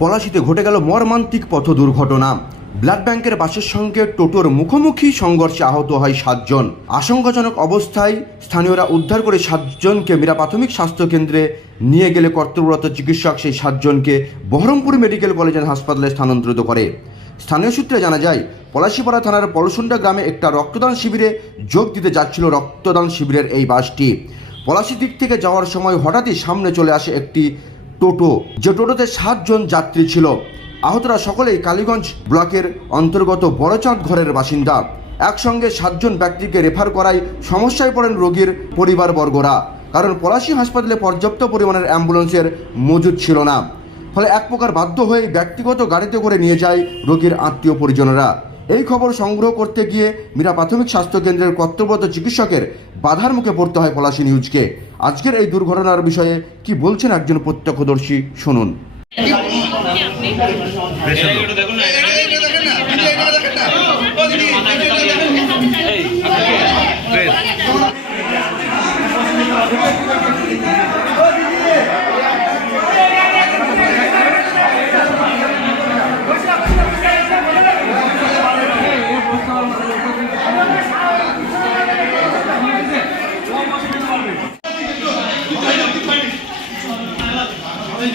পলাশিতে ঘটে গেল মর্মান্তিক পথ দুর্ঘটনা। ব্লাড ব্যাংকের বাসের সঙ্গে টোটোর মুখোমুখি সংঘর্ষে আহত হয় সাতজন। আশঙ্কাজনক অবস্থায় স্থানীয়রা উদ্ধার করে সাতজনকে মীরা প্রাথমিক স্বাস্থ্য কেন্দ্রে নিয়ে গেলে কর্তব্যরত চিকিৎসক সেই সাতজনকে বহরমপুর মেডিকেল কলেজ অ্যান্ড হাসপাতালে স্থানান্তরিত করে। স্থানীয় সূত্রে জানা যায়, পলাশিপাড়া থানার পলসুন্ডা গ্রামে একটা রক্তদান শিবিরে যোগ দিতে যাচ্ছিল রক্তদান শিবিরের এই বাসটি। পলাশি দিক থেকে যাওয়ার সময় হঠাৎই সামনে চলে আসে একটি টোটো, যে টোটোতে সাতজন যাত্রী ছিল। আহতরা সকলেই কালীগঞ্জ ব্লকের অন্তর্গত বড়চাঁদ ঘরের বাসিন্দা। একসঙ্গে সাতজন ব্যক্তিকে রেফার করায় সমস্যায় পড়েন রোগীর পরিবারবর্গরা। কারণ পলাশী হাসপাতালে পর্যাপ্ত পরিমাণের অ্যাম্বুলেন্সের মজুদ ছিল না। ফলে এক প্রকার বাধ্য হয়ে ব্যক্তিগত গাড়িতে করে নিয়ে যায় রোগীর আত্মীয় পরিজনেরা। এই খবর সংগ্রহ করতে গিয়ে মীরা প্রাথমিক স্বাস্থ্য কেন্দ্রের কর্তব্যরত চিকিৎসকের বাধার মুখে পড়তে হয় পলাশী নিউজকে। আজকের এই দুর্ঘটনার বিষয়ে কি বলছেন একজন প্রত্যক্ষদর্শী? শুনুন।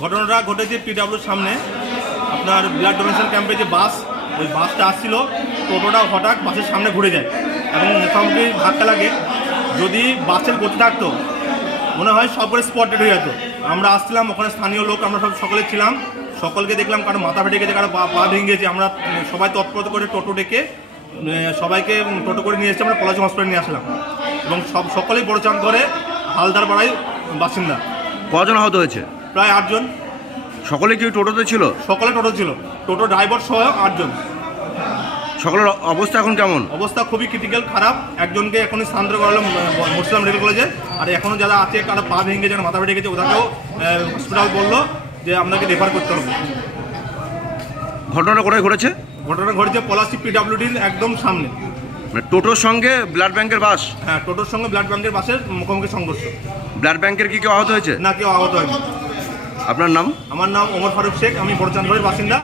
ঘটনাটা ঘটেছে পিডাব্লিউর সামনে। আপনার ব্লাড ডোনেশন ক্যাম্পে যে বাস, ওই বাসটা আসছিল, টোটোটা হঠাৎ বাসের সামনে ঘুরে যায় এবং মোটামুটি ধাক্কা লাগে। যদি বাসের গতি থাকতো, মনে হয় সবরে স্পটেড হয়ে যেত। আমরা আসছিলাম, ওখানে স্থানীয় লোক, আমরা সব সকলে ছিলাম। সকলকে দেখলাম, কারও মাথা ফেটে গেছে, কারও পা ভেঙে গেছে। আমরা সবাই তৎপরতা করে টোটো ডেকে সবাইকে টোটো করে নিয়ে এসে আমরা পলাশি হসপিটালে নিয়ে আসলাম। এবং সব সকলেই বড় চান করে হালদার পাড়ায় বাসিন্দা। কজন আহত হয়েছে? প্রায় আটজন সকলে কি টোটোতে ছিল? সকলে টোটো ছিল। টোটো ড্রাইভার সহ আটজন সকলের অবস্থা এখন কেমন? অবস্থা খুবই ক্রিটিক্যাল খারাপ। একজনকে এখনই স্থানান্তর করালাম মুর্শিদাবাদ মেডিকেল কলেজে আর এখনও যারা আছে কারও পা ভেঙে যারা মাথা ফেটে গেছে ওদেরকেও হসপিটাল বলল যে আপনাকে রেফার করতে হবে। ঘটনাটা কোথায় ঘটেছে? ঘটনা ঘটেছে পলাশি পিডাব্লিউডির একদম সামনে। মানে টোটোর সঙ্গে ব্লাড ব্যাংকের বাস? হ্যাঁ টোটোর সঙ্গে ব্লাড ব্যাংকের বাসের মুখোমুখি সংঘর্ষ। ব্লাড ব্যাংকের কি কেউ আহত হয়েছে? না কেউ আহত হয়নি। আপনার নাম? আমার নাম ওমর ফারুক শেখ আমি বড়চান্দের বাসিন্দা।